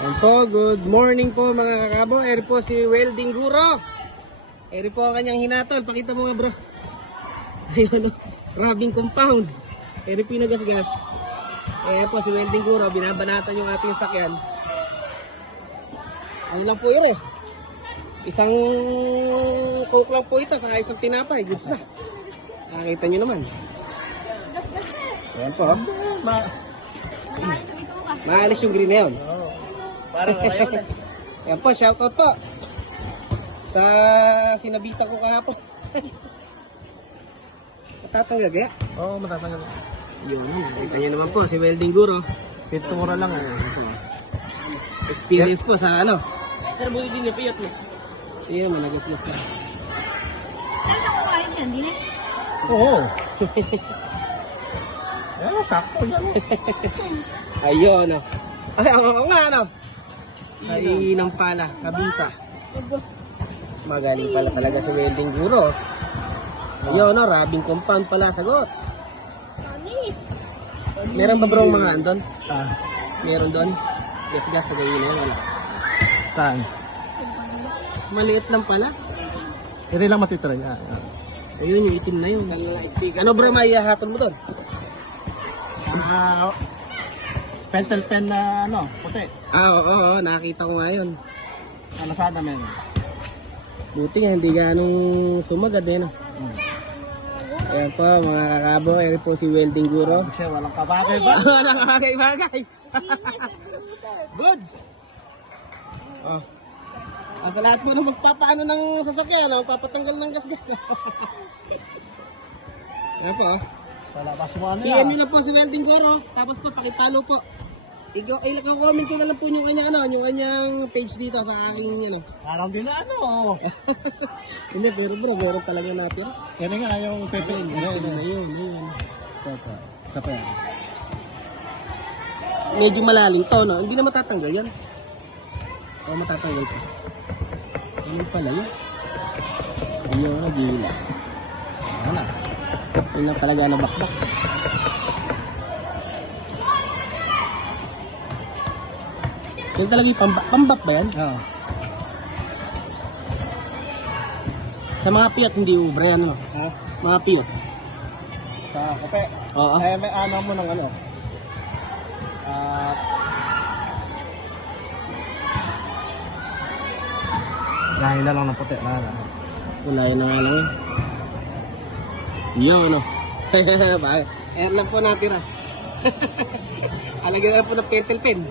Ayan po, good morning po mga kakabo. Eri po si Welding Guro. Eri po ang kanyang hinatol. Pakita mo nga bro. Ayun o, rubbing compound. Eri po yung nagasgas. Ayan po si Welding Guro. Binabanatan yung ating sakyan. Ano lang po yun eh. Isang coke lang po ito. Saka isang tinapay. Goods na. Nakakita nyo naman. Gas-gas eh. Ayan po. Maalis yung green na yun. Parang ayaw na. Ayan po, shoutout po sa sinabita ko kahapon. Matatanggal kaya? Oo, matatanggal. Yun, nakita nyo naman po si Welding Guro. Pintura lang eh. Experience po sa ano. Sir, buti din yung piyat mo. Hindi naman, nagasgas na. Ano saan kumain yan? Di na? Oo. Ayan, sakto yan. Ayun, ano. Ay, oo nga, ano. Kainang pala, kabisa. Magaling pala talaga si Welding Guro. Ayun, no, rubbing compound pala, sagot. Anis. Meron ba bro mga andon? Ah, Meron doon? Gas-gas sa gayon na yun, wala. saan? Maliit lang pala. Hindi lang matitira. Ah. Ayun, yung itim na yun. Ano bro, may hahatol mo doon? Pentel pen na ano, puti. Oo, nakita ko nga yun. Sa Lazada meron. Buti nga, hindi ganong sumagad eh, no? Ayan po, mga kakabo, ayan po si Welding Guro. Siya, walang kabagay ba? Walang bagay-bagay. Goods! Oh. Sa lahat po na magpapaano ng sasakyan, magpapatanggal ng gasgas. Ayan po, oh. Sa labas mo ano PM yan? nyo na po si Welding Guro, tapos po pakipalo po. I-comment ko na lang po yung kanyang page dito sa aking ano. Parang din na ano. Hindi, pero bro, meron talaga natin. Yan nga yung PPN. Ayun. Ito. Isa pa yan. Medyo malalim to, no? Hindi na matatanggal yan. O, matatanggal to. Ayun pala yun. Ayun, nagilas. Wala. Ayun lang talaga nabakbak. Yan talaga yung pambak ba yan? Oo. Sa mga piyat, hindi ubra yan, no? Ha? Mga piyat. Sa kape. Oo. Eh, may ano mo ng ano. Lahi na lang ng puti. Wala yun na nga lang yun. Yun, ano? Ayan lang po natin, ah. Alagyan na po ng pentel pen.